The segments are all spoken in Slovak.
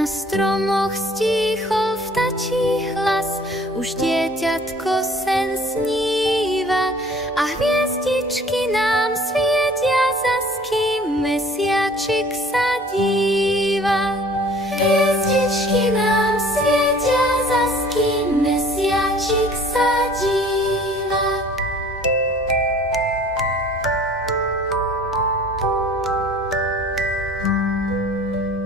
Na stromoch stíchol vtačí hlas, už dieťatko sen sníva a hviezdičky nám svietia zas, kým mesiačik sa díva. Hviezdičky nám svietia zas, kým mesiačik sa díva.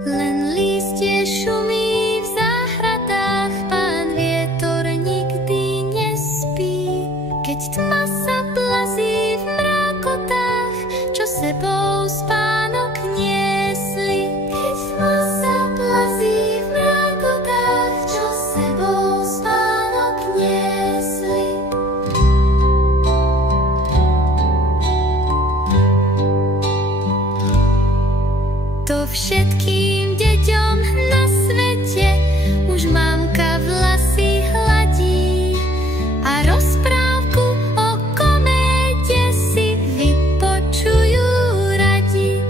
Len lístie šumí v záhradách, pán vietor nikdy nespí. Keď tma sa plazí v mrákotách, čo sebou spánok niesli. Keď tma sa plazí v mrákotách, čo sebou spánok niesli. To všetkým deťom na svete už mamka vlasy hladí a rozprávku o kométe si vypočujú radi.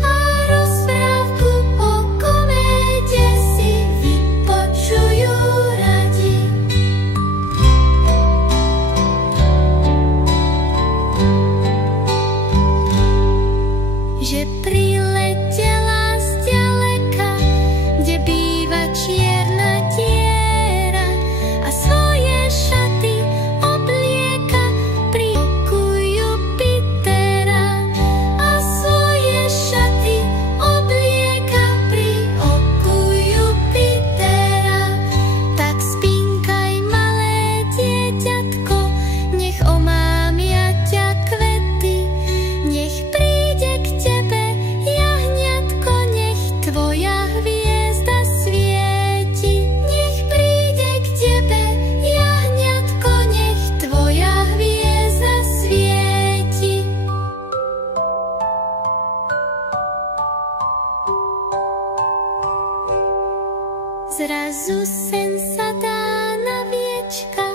A rozprávku o kométe si vypočujú radi. Že priletela zďaleka, kde býva čierna diera, a svoje šaty oblieka pri oku Jupitera. A svoje šaty oblieka pri oku Jupitera. Tak spinkaj, malé dieťatko, nech omámia ťa kvety, nech príde k tebe jahňatko, nech tvoja hviezda svieti. Nech príde k tebe jahňatko, nech tvoja hviezda svieti. Zrazu sen sa dá na viečka,